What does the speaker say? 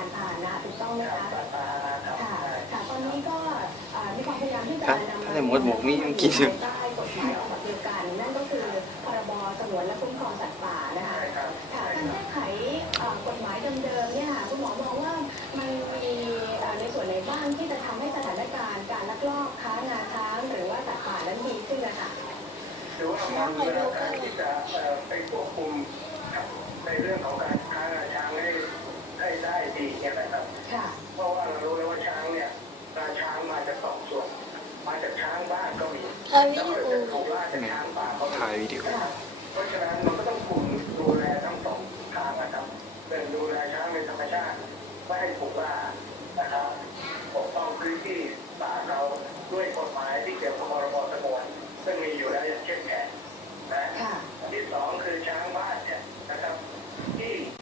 พาหนะถูกต้องไหมคะค่ะค่ะตอนนี้ก็มีความพยายามที่จะนำมาหมกนี่ยังกินอยู่ใต้กฎหมายออกมาเดียวกันนั่นก็คือพรบสงวนและคุ้มครองสัตว์ป่านะคะค่ะการแก้ไขกฎหมายเดิมๆเนี่ยค่ะคุณหมอมองว่ามันมีในส่วนไหนบ้างที่จะทำให้สถานการณ์การลักลอบค้างาช้างหรือว่าสัตว์ป่านั้นดีขึ้นนะคะหรือว่ามันมีการที่จะไปควบคุมในเรื่องของการค้างาช้างให้ได้ดีเนี่ยนะครับเพราะว่าเรารู้แล้วว่าช้างเนี่ยช้างมาจากสองส่วนมาจากช้างบ้านก็มีแล้วก็จะถูกล่าจากช้างป่าก็มีถ่ายวิดีโอเพราะฉะนั้นมันก็ต้องคุมดูแลทั้งสองทางนะครับเป็นดูแลช้างในธรรมชาติไม่ให้ถูกล่า